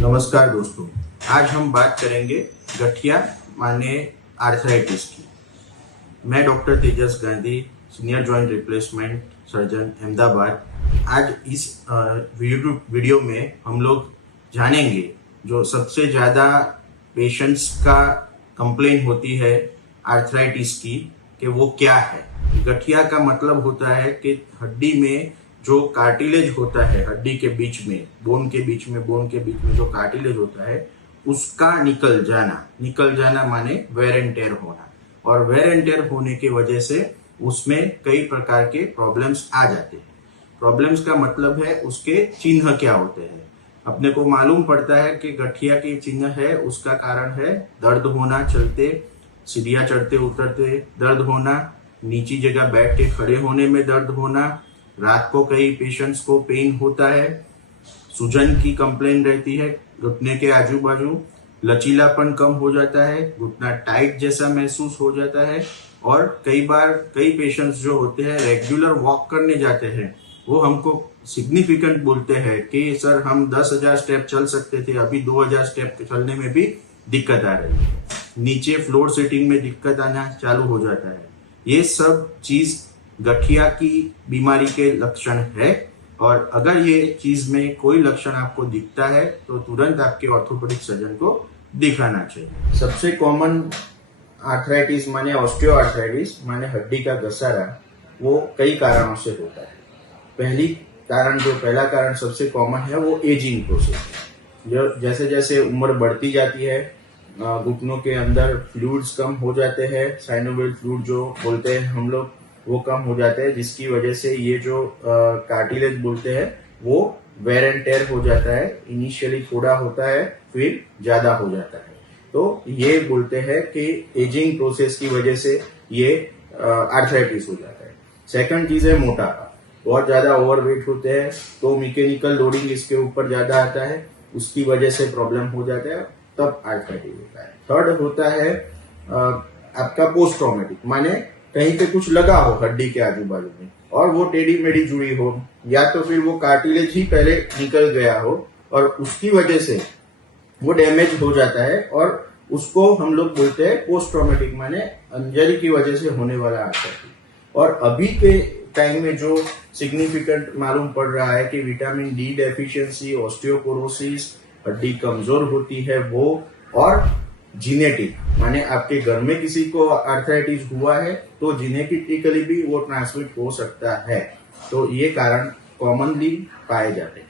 नमस्कार दोस्तों, आज हम बात करेंगे गठिया माने आर्थराइटिस की। मैं doctor Tejas Gandhi, senior joint replacement surgeon Ahmedabad. आज इस वीडियो में हम लोग जानेंगे जो सबसे ज़्यादा पेशेंट्स का कंप्लेन होती है आर्थराइटिस की, कि वो क्या है। गठिया का मतलब होता है कि हड्डी में जो कार्टिलेज होता है, हड्डी के बीच में, बोन के बीच में जो कार्टिलेज होता है उसका निकल जाना माने वेयर एंड टेयर होना। और वेयर एंड टेयर होने की वजह से उसमें कई प्रकार के प्रॉब्लम्स आ जाते हैं। प्रॉब्लम्स का मतलब है उसके चिन्ह क्या होते हैं। अपने को मालूम पड़ता है कि गठिया के चिन्ह है, उसका कारण है दर्द होना, चलते सीढ़ियाँ चढ़ते उतरते दर्द होना, नीची जगह बैठ के खड़े होने में दर्द होना, रात को कई पेशेंट्स को पेन होता है, सूजन की कंप्लेन रहती है, घुटने के आजू बाजू लचीलापन कम हो जाता है, घुटना टाइट जैसा महसूस हो जाता है। और कई बार कई पेशेंट्स जो होते हैं रेगुलर वॉक करने जाते हैं, वो हमको सिग्निफिकेंट बोलते हैं कि सर हम 10,000 स्टेप चल सकते थे, अभी 2,000 स्टेप चलने में भी दिक्कत आ रही है, नीचे फ्लोर सीटिंग में दिक्कत आना चालू हो जाता है। ये सब चीज गठिया की बीमारी के लक्षण है। और अगर ये चीज में कोई लक्षण आपको दिखता है तो तुरंत आपके ऑर्थोपेडिक सर्जन को दिखाना चाहिए। सबसे कॉमन आर्थराइटिस माने ऑस्टियोआर्थराइटिस माने हड्डी का घसारा, वो कई कारणों से होता है। पहला कारण सबसे कॉमन है वो एजिंग प्रोसेस। जो जैसे जैसे उम्र बढ़ती जाती है, घुटनों के अंदर फ्लूइड्स कम हो जाते हैं, साइनोवियल फ्लूइड जो बोलते हैं हम लोग, वो कम हो जाते हैं, जिसकी वजह से ये जो कार्टिलेज बोलते हैं वो वेयर एंड टेयर हो जाता है। इनिशियली थोड़ा होता है, फिर ज्यादा हो जाता है। तो ये बोलते हैं कि एजिंग प्रोसेस की वजह से ये आर्थराइटिस हो जाता है। सेकंड चीज है मोटापा। बहुत ज्यादा ओवरवेट होते हैं तो मैकेनिकल लोडिंग इसके ऊपर ज्यादा आता है, उसकी वजह से प्रॉब्लम हो जाता है, तब आर्थराइटिस होता है। थर्ड होता है आपका पोस्ट ट्रॉमेटिक, माने कहीं पे कुछ लगा हो हड्डी के आजू बाजू में और वो टेढ़ी मेढ़ी जुड़ी हो, या तो फिर वो कार्टिलेज ही पहले निकल गया हो और उसकी वजह से वो डैमेज हो जाता है, और उसको हम लोग बोलते हैं पोस्ट ट्रॉमेटिक, माने इंजरी की वजह से होने वाला आर्थराइटिस। और अभी के टाइम में जो सिग्निफिकेंट मालूम पड़ रहा है कि विटामिन डी डेफिशिएंसी, ऑस्टियोपोरोसिस, हड्डी कमजोर होती है वो, और जीनेटिक माने आपके घर में किसी को आर्थराइटिस हुआ है तो जीनेटिकली भी वो ट्रांसमिट हो सकता है। तो ये कारण कॉमनली पाए जाते हैं।